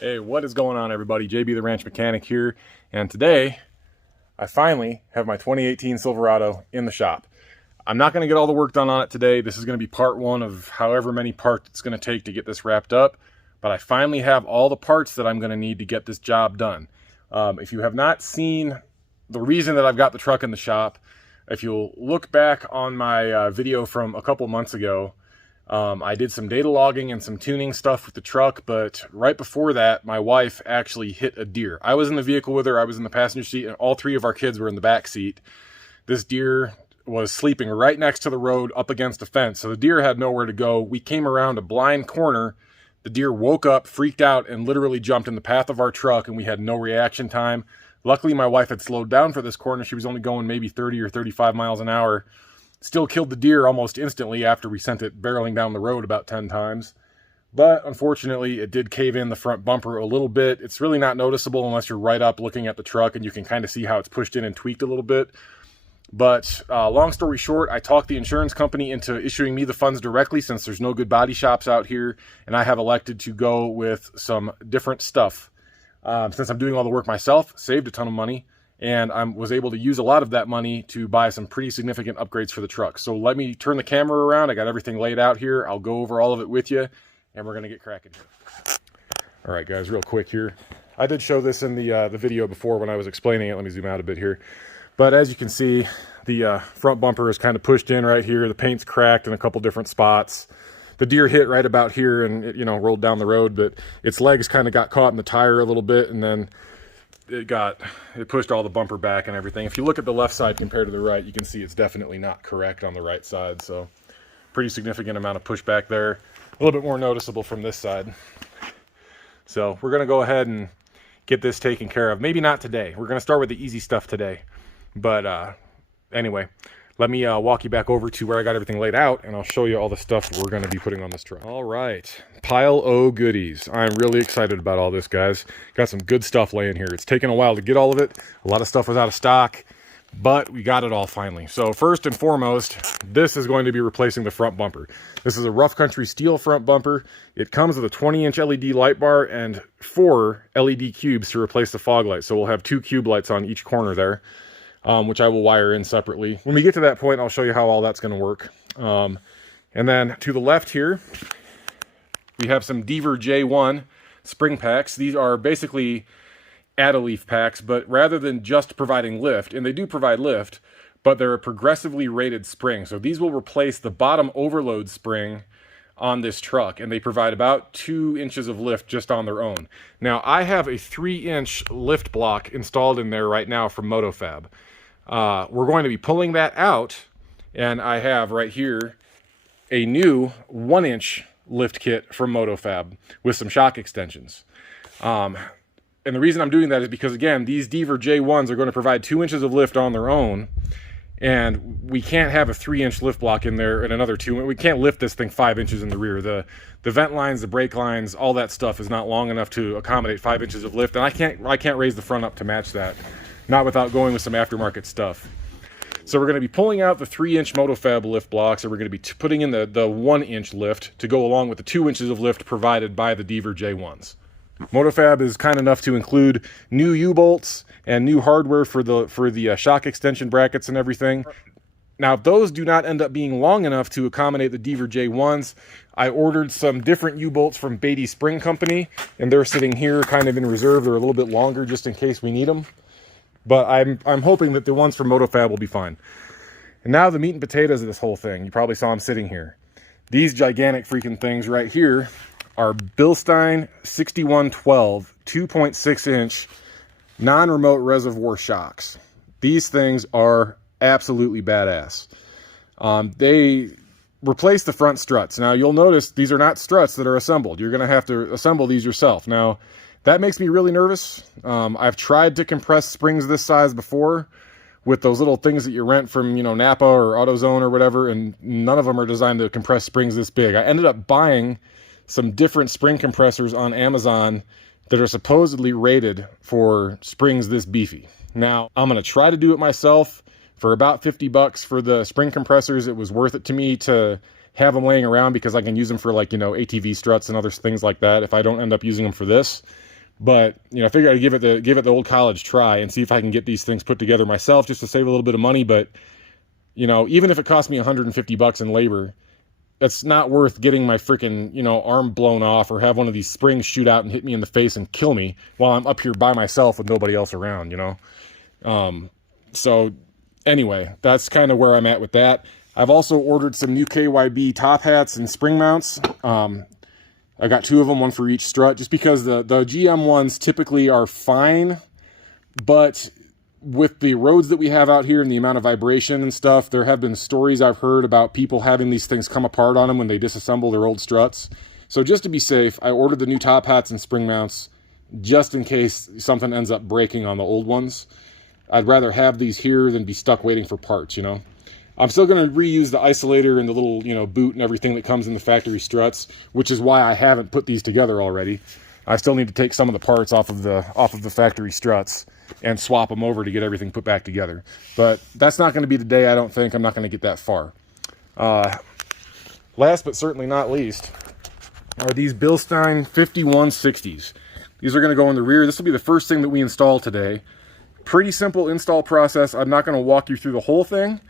Hey, what is going on, everybody? JB the Ranch Mechanic here, and today I finally have my 2018 Silverado in the shop. I'm not going to get all the work done on it today. This is going to be part one of however many parts it's going to take to get this wrapped up, but I finally have all the parts that I'm going to need to get this job done. If you have not seen the reason that I've got the truck in the shop, if you'll look back on my video from a couple months ago, I did some data logging and some tuning stuff with the truck, but right before that, my wife actually hit a deer. I was in the vehicle with her, I was in the passenger seat, and all three of our kids were in the back seat. This deer was sleeping right next to the road up against a fence, so the deer had nowhere to go. We came around a blind corner. The deer woke up, freaked out, and literally jumped in the path of our truck, and we had no reaction time. Luckily, my wife had slowed down for this corner. She was only going maybe 30 or 35 miles an hour. Still killed the deer almost instantly after we sent it barreling down the road about 10 times. But unfortunately, it did cave in the front bumper a little bit. It's really not noticeable unless you're right up looking at the truck, and you can kind of see how it's pushed in and tweaked a little bit. But long story short, I talked the insurance company into issuing me the funds directly since there's no good body shops out here, and I have elected to go with some different stuff. Since I'm doing all the work myself, saved a ton of money, and I was able to use a lot of that money to buy some pretty significant upgrades for the truck. So let me turn the camera around. I got everything laid out here. I'll go over all of it with you, and we're going to get cracking here. All right, guys, real quick here. I did show this in the video before when I was explaining it. Let me zoom out a bit here. But as you can see, the front bumper is kind of pushed in right here. The paint's cracked in a couple different spots. The deer hit right about here and it, rolled down the road, but its legs kind of got caught in the tire a little bit, and then it pushed all the bumper back and everything. If you look at the left side compared to the right, you can see it's definitely not correct on the right side. So pretty significant amount of pushback there. A little bit more noticeable from this side. So we're going to go ahead and get this taken care of. Maybe not today. We're going to start with the easy stuff today. But anyway, let me walk you back over to where I got everything laid out, and I'll show you all the stuff we're going to be putting on this truck. All right, pile o' goodies. I'm really excited about all this, guys. Got some good stuff laying here. It's taken a while to get all of it. A lot of stuff was out of stock, but we got it all finally. So first and foremost, this is going to be replacing the front bumper. This is a Rough Country steel front bumper. It comes with a 20-inch LED light bar and 4 LED cubes to replace the fog light. So we'll have 2 cube lights on each corner there. Which I will wire in separately. When we get to that point, I'll show you how all that's going to work. And then to the left here, we have some Deaver J1 spring packs. These are basically add-a-leaf packs, but rather than just providing lift, and they do provide lift, but they're a progressively rated spring. So these will replace the bottom overload spring on this truck, and they provide about 2 inches of lift just on their own. Now, I have a 3-inch lift block installed in there right now from MotoFab. We're going to be pulling that out, and I have right here a new 1-inch lift kit from MotoFab with some shock extensions. And the reason I'm doing that is because, again, these Deaver J1s are going to provide 2 inches of lift on their own, and we can't have a 3-inch lift block in there and another 2. We can't lift this thing 5 inches in the rear. The vent lines, the brake lines, all that stuff is not long enough to accommodate 5 inches of lift, and I can't raise the front up to match that. Not without going with some aftermarket stuff. So we're going to be pulling out the 3-inch MotoFab lift blocks, and we're going to be putting in the 1-inch lift to go along with the 2 inches of lift provided by the Deaver J1s. MotoFab is kind enough to include new U-bolts and new hardware for the shock extension brackets and everything. Now, if those do not end up being long enough to accommodate the Deaver J1s, I ordered some different U-bolts from Beatty Spring Company, and they're sitting here kind of in reserve. They're a little bit longer just in case we need them. But I'm hoping that the ones from MotoFab will be fine. And now the meat and potatoes of this whole thing. You probably saw them sitting here. These gigantic freaking things right here are Bilstein 6112 2.6-inch non-remote reservoir shocks. These things are absolutely badass. They replace the front struts. Now you'll notice these are not struts that are assembled. You're going to have to assemble these yourself. Now that makes me really nervous. I've tried to compress springs this size before with those little things that you rent from, Napa or AutoZone or whatever, and none of them are designed to compress springs this big. I ended up buying some different spring compressors on Amazon that are supposedly rated for springs this beefy. Now, I'm going to try to do it myself for about $50 for the spring compressors. It was worth it to me to have them laying around because I can use them for ATV struts and other things like that if I don't end up using them for this. But, you know, I figured I'd give it the old college try and see if I can get these things put together myself just to save a little bit of money. But, you know, even if it cost me $150 in labor, it's not worth getting my freaking, you know, arm blown off or have one of these springs shoot out and hit me in the face and kill me while I'm up here by myself with nobody else around, you know. So anyway, that's kind of where I'm at with that. I've also ordered some new KYB top hats and spring mounts. I got 2 of them, one for each strut, just because the GM ones typically are fine, but with the roads that we have out here and the amount of vibration and stuff, there have been stories I've heard about people having these things come apart on them when they disassemble their old struts. So just to be safe, I ordered the new top hats and spring mounts just in case something ends up breaking on the old ones. I'd rather have these here than be stuck waiting for parts, you know. I'm still going to reuse the isolator and the little, you know, boot and everything that comes in the factory struts, which is why I haven't put these together already. I still need to take some of the parts off of the factory struts and swap them over to get everything put back together. But that's not going to be today, I don't think. I'm not going to get that far. Last but certainly not least are these Bilstein 5160s. These are going to go in the rear. This will be the first thing that we install today. Pretty simple install process. I'm not going to walk you through the whole thing,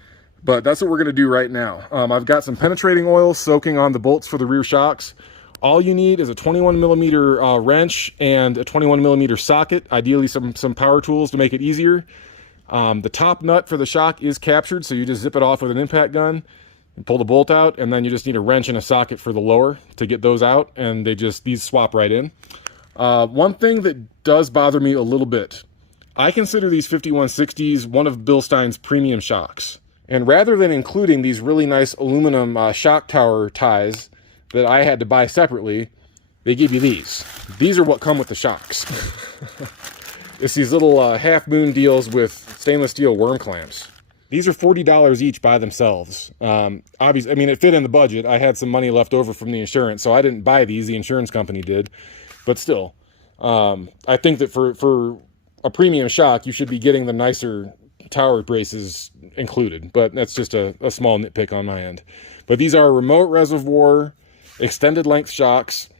but that's what we're going to do right now. I've got some penetrating oil soaking on the bolts for the rear shocks. All you need is a 21 millimeter wrench and a 21 millimeter socket, ideally some power tools to make it easier. The top nut for the shock is captured, so you just zip it off with an impact gun and pull the bolt out, and then you just need a wrench and a socket for the lower to get those out, and these swap right in. One thing that does bother me a little bit, I consider these 5160s one of Bilstein's premium shocks. And rather than including these really nice aluminum shock tower ties that I had to buy separately, they give you these. These are what come with the shocks. It's these little half moon deals with stainless steel worm clamps. These are $40 each by themselves. Obviously, I mean, it fit in the budget. I had some money left over from the insurance, so I didn't buy these. The insurance company did. But still, I think that for a premium shock, you should be getting the nicer tower braces included, but that's just a small nitpick on my end. But these are remote reservoir, extended length shocks,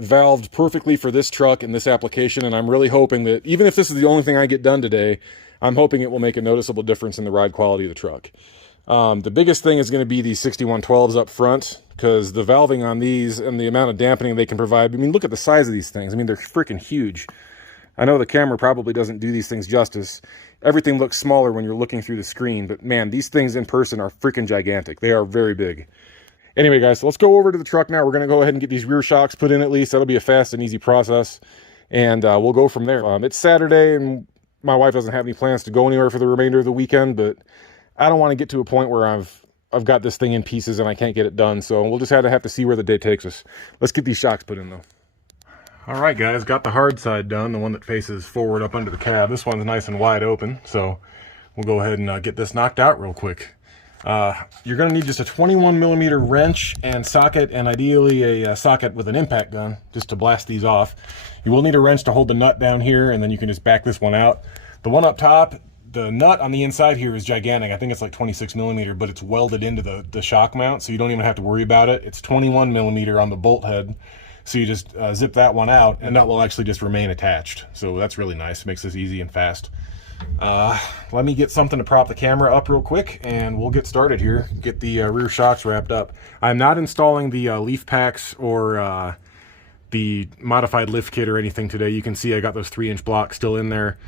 valved perfectly for this truck and this application, and I'm really hoping that, even if this is the only thing I get done today, I'm hoping it will make a noticeable difference in the ride quality of the truck. The biggest thing is going to be these 6112s up front, because the valving on these and the amount of dampening they can provide, I mean, look at the size of these things. I mean, they're freaking huge. I know the camera probably doesn't do these things justice. Everything looks smaller when you're looking through the screen, but man, these things in person are freaking gigantic. They are very big. Anyway, guys, so let's go over to the truck now. We're going to go ahead and get these rear shocks put in at least. That'll be a fast and easy process, and we'll go from there. It's Saturday, and my wife doesn't have any plans to go anywhere for the remainder of the weekend, but I don't want to get to a point where I've got this thing in pieces and I can't get it done, so we'll just have to see where the day takes us. Let's get these shocks put in, though. All right, guys, got the hard side done, the one that faces forward up under the cab. This one's nice and wide open, so we'll go ahead and get this knocked out real quick. You're going to need just a 21 millimeter wrench and socket, and ideally a socket with an impact gun just to blast these off. You will need a wrench to hold the nut down here, and then you can just back this one out. The one up top, the nut on the inside here is gigantic. I think it's like 26 millimeter, but it's welded into the shock mount, so you don't even have to worry about it. It's 21 millimeter on the bolt head. So you just zip that one out, and that will actually just remain attached. So that's really nice. Makes this easy and fast. Let me get something to prop the camera up real quick, and we'll get started here. Get the rear shocks wrapped up. I'm not installing the leaf packs or the modified lift kit or anything today. You can see I got those 3-inch blocks still in there,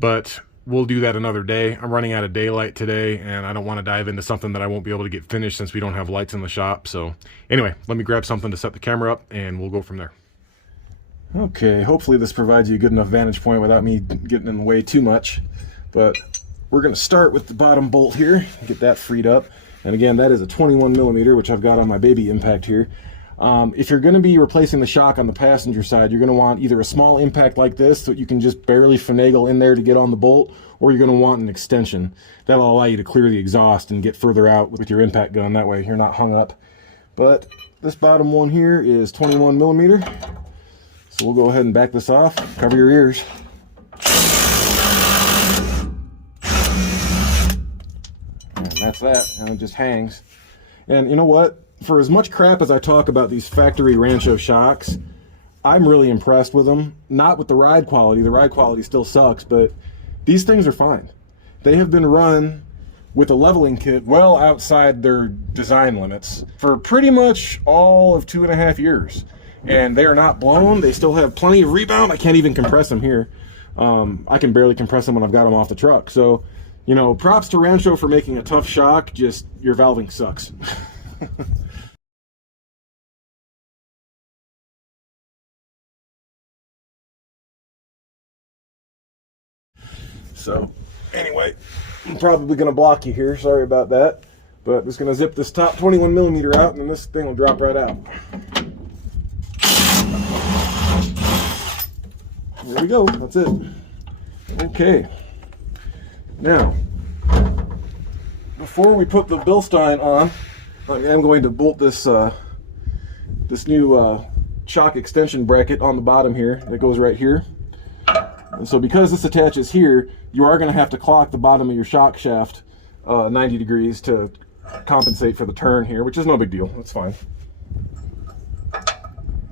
but we'll do that another day. I'm running out of daylight today, and I don't want to dive into something that I won't be able to get finished since we don't have lights in the shop. So anyway, let me grab something to set the camera up, and we'll go from there. Okay, hopefully this provides you a good enough vantage point without me getting in the way too much. But we're going to start with the bottom bolt here, get that freed up. And again, that is a 21 millimeter, which I've got on my baby impact here. If you're going to be replacing the shock on the passenger side, you're going to want either a small impact like this so you can just barely finagle in there to get on the bolt, or you're going to want an extension. That'll allow you to clear the exhaust and get further out with your impact gun. That way you're not hung up. But this bottom one here is 21 millimeter. So we'll go ahead and back this off. Cover your ears. And that's that, and it just hangs. And you know what? For as much crap as I talk about these factory Rancho shocks, I'm really impressed with them. Not with the ride quality. The ride quality still sucks, but these things are fine. They have been run with a leveling kit well outside their design limits for pretty much all of 2.5 years. And they are not blown. They still have plenty of rebound. I can't even compress them here. I can barely compress them when I've got them off the truck. So, you know, props to Rancho for making a tough shock, just your valving sucks. So, anyway, I'm probably going to block you here. Sorry about that. But I'm just going to zip this top 21mm out, and then this thing will drop right out. There we go. That's it. Okay. Now, before we put the Bilstein on, I'm going to bolt this this new shock extension bracket on the bottom here that goes right here. And so because this attaches here, you are going to have to clock the bottom of your shock shaft 90 degrees to compensate for the turn here, which is no big deal. That's fine.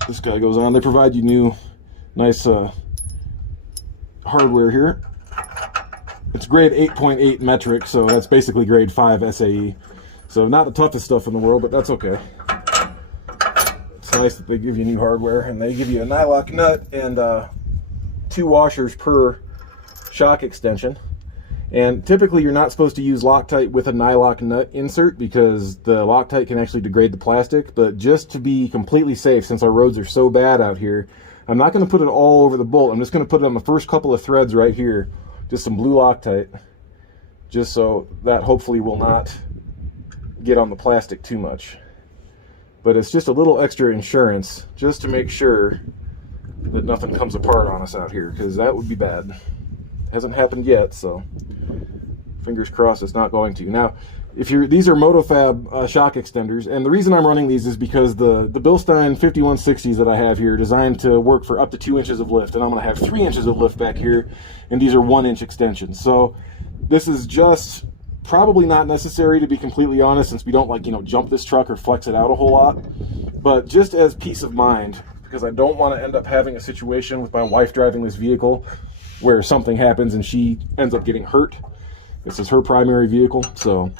This guy goes on. They provide you new, nice hardware here. It's grade 8.8 metric, so that's basically grade 5 SAE. So not the toughest stuff in the world, but that's okay. It's nice that they give you new hardware, and they give you a nylock nut and 2 washers per shock extension. And typically you're not supposed to use Loctite with a nylock nut insert because the Loctite can actually degrade the plastic. But just to be completely safe, since our roads are so bad out here, I'm not going to put it all over the bolt. I'm just going to put it on the first couple of threads right here. Just some blue Loctite, just so that hopefully will not get on the plastic too much. But it's just a little extra insurance just to make sure that nothing comes apart on us out here, because that would be bad. Hasn't happened yet, so fingers crossed it's not going to. Now, these are MotoFab shock extenders, and the reason I'm running these is because the Bilstein 5160s that I have here are designed to work for up to 2 inches of lift, and I'm going to have 3 inches of lift back here, and these are 1-inch extensions. So this is just probably not necessary, to be completely honest, since we don't, like, you know, jump this truck or flex it out a whole lot. But just as peace of mind, because I don't want to end up having a situation with my wife driving this vehicle where something happens and she ends up getting hurt. This is her primary vehicle, so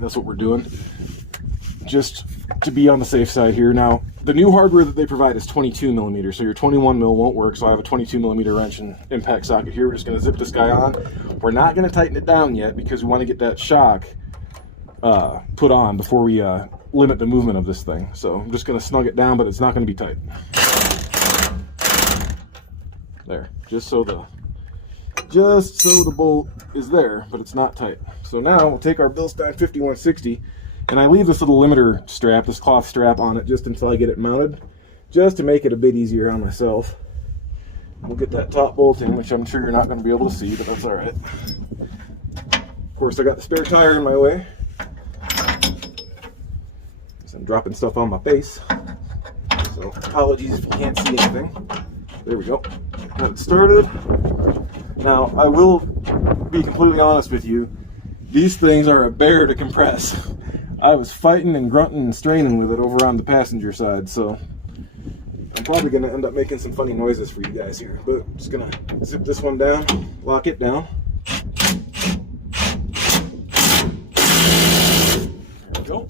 that's what we're doing, just to be on the safe side here. Now, the new hardware that they provide is 22mm, so your 21mm won't work, so I have a 22mm wrench and impact socket here. We're just going to zip this guy on. We're not going to tighten it down yet because we want to get that shock put on before we limit the movement of this thing. So I'm just going to snug it down, but it's not going to be tight. There, just so the bolt is there, but it's not tight. So now we'll take our Bilstein 5160, and I leave this little limiter strap, this cloth strap on it, just until I get it mounted, just to make it a bit easier on myself. We'll get that top bolt in, which I'm sure you're not going to be able to see, but that's all right. Of course, I got the spare tire in my way, so I'm dropping stuff on my face. So apologies if you can't see anything. There we go. Got it started. Now, I will be completely honest with you. These things are a bear to compress. I was fighting and grunting and straining with it over on the passenger side, so I'm probably going to end up making some funny noises for you guys here. But I'm just going to zip this one down, lock it down. There we go.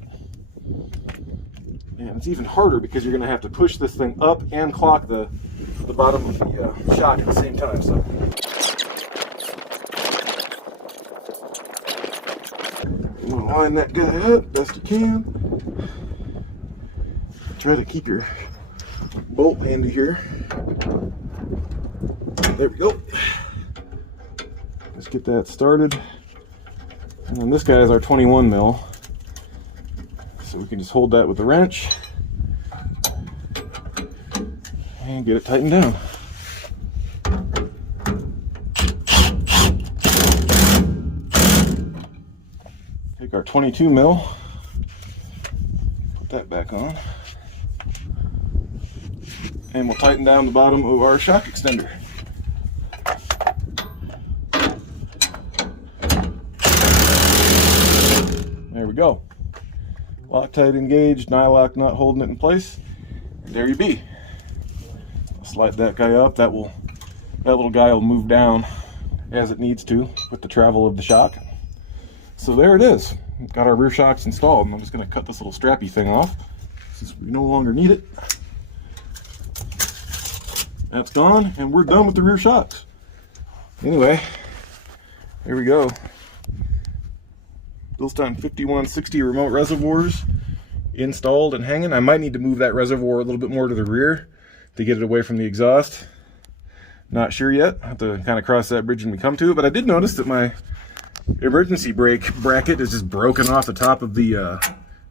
And it's even harder because you're going to have to push this thing up and clock the bottom of the shock at the same time. So you want to line that guy up best you can. Try to keep your bolt handy here. There we go. Let's get that started. And then this guy is our 21mm. So we can just hold that with the wrench and get it tightened down. Take our 22mm, put that back on, and we'll tighten down the bottom of our shock extender. There we go. Loctite engaged, nylock nut holding it in place. There you be. slide that guy up. That little guy will move down as it needs to with the travel of the shock. So there it is. Got our rear shocks installed, and I'm just going to cut this little strappy thing off since we no longer need it. That's gone, and we're done with the rear shocks. Anyway, here we go. Bilstein 5160 remote reservoirs installed and hanging. I might need to move that reservoir a little bit more to the rear to get it away from the exhaust. Not sure yet. I'll have to kind of cross that bridge when we come to it, but I did notice that my emergency brake bracket is just broken off the top of the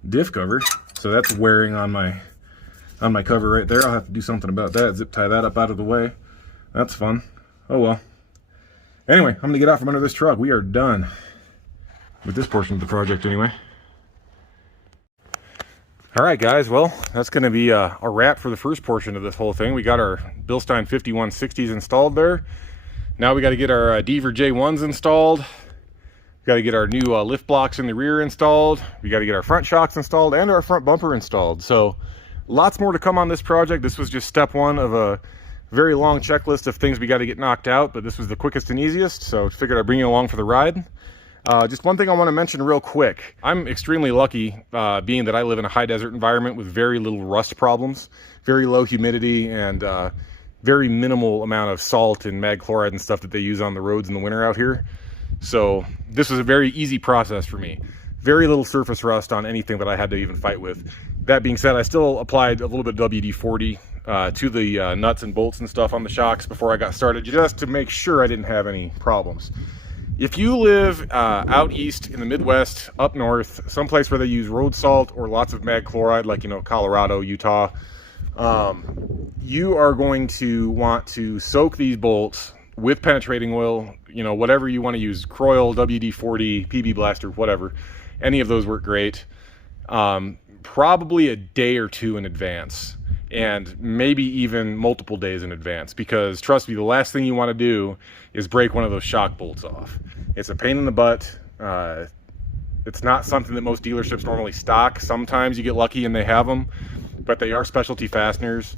diff cover, so that's wearing on my cover right there. I'll have to do something about that. Zip tie that up out of the way. That's fun. Oh well. Anyway, I'm gonna get out from under this truck. We are done with this portion of the project anyway. All right, guys, well, that's gonna be a wrap for the first portion of this whole thing. We got our Bilstein 5160s installed there. Now we got to get our Deaver J1s installed. We got to get our new lift blocks in the rear installed. We got to get our front shocks installed and our front bumper installed. So lots more to come on this project. This was just step one of a very long checklist of things we got to get knocked out, but this was the quickest and easiest, so figured I'd bring you along for the ride. Just one thing I want to mention real quick. I'm extremely lucky being that I live in a high desert environment with very little rust problems, very low humidity, and very minimal amount of salt and mag chloride and stuff that they use on the roads in the winter out here. So this was a very easy process for me. Very little surface rust on anything that I had to even fight with. That being said, I still applied a little bit of WD-40 to the nuts and bolts and stuff on the shocks before I got started, just to make sure I didn't have any problems. If you live out east in the Midwest, up north, someplace where they use road salt or lots of mag chloride, like, you know, Colorado, Utah, you are going to want to soak these bolts with penetrating oil, you know, whatever you want to use, Croil, WD-40, PB Blaster, whatever. Any of those work great. Probably a day or two in advance, and maybe even multiple days in advance, because trust me, the last thing you want to do is break one of those shock bolts off. It's a pain in the butt. It's not something that most dealerships normally stock. Sometimes you get lucky and they have them, but they are specialty fasteners.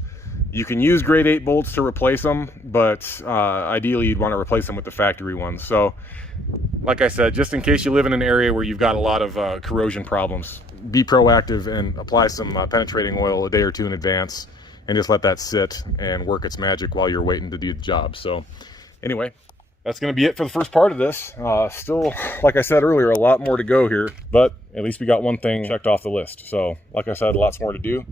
You can use grade 8 bolts to replace them, but ideally you'd want to replace them with the factory ones. So like I said, just in case you live in an area where you've got a lot of corrosion problems, be proactive and apply some penetrating oil a day or two in advance, and just let that sit and work its magic while you're waiting to do the job. So anyway, that's going to be it for the first part of this. Still, like I said earlier, a lot more to go here, but at least we got one thing checked off the list. So like I said, lots more to do,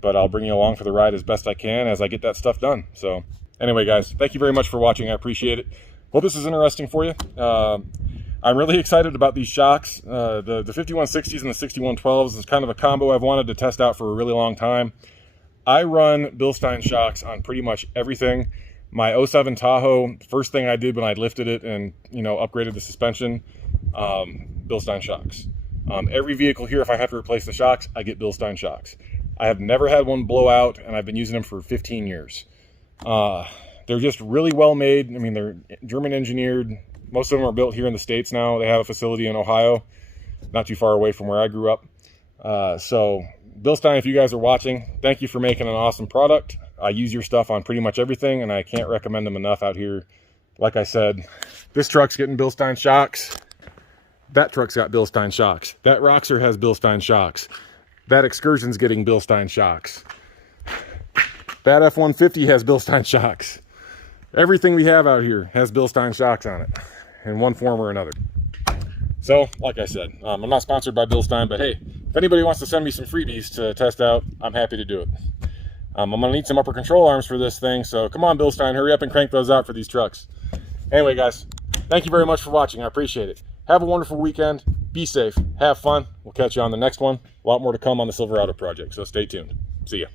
but I'll bring you along for the ride as best I can as I get that stuff done. So anyway, guys, thank you very much for watching. I appreciate it. Hope this is interesting for you. I'm really excited about these shocks. The 5160s and the 6112s is kind of a combo I've wanted to test out for a really long time. I run Bilstein shocks on pretty much everything. My 07 Tahoe, first thing I did when I lifted it and, you know, upgraded the suspension, Bilstein shocks. Every vehicle here, if I have to replace the shocks, I get Bilstein shocks. I have never had one blow out, and I've been using them for 15 years. They're just really well made. I mean, they're German engineered. Most of them are built here in the States now. They have a facility in Ohio, not too far away from where I grew up. So Bilstein, if you guys are watching, thank you for making an awesome product. I use your stuff on pretty much everything, and I can't recommend them enough out here. Like I said, this truck's getting Bilstein shocks. That truck's got Bilstein shocks. That Roxer has Bilstein shocks. That Excursion's getting Bilstein shocks. That F-150 has Bilstein shocks. Everything we have out here has Bilstein shocks on it in one form or another. So, like I said, I'm not sponsored by Bilstein, but hey, if anybody wants to send me some freebies to test out, I'm happy to do it. I'm going to need some upper control arms for this thing, so come on, Bilstein, hurry up and crank those out for these trucks. Anyway, guys, thank you very much for watching. I appreciate it. Have a wonderful weekend. Be safe. Have fun. We'll catch you on the next one. A lot more to come on the Silverado project, so stay tuned. See ya.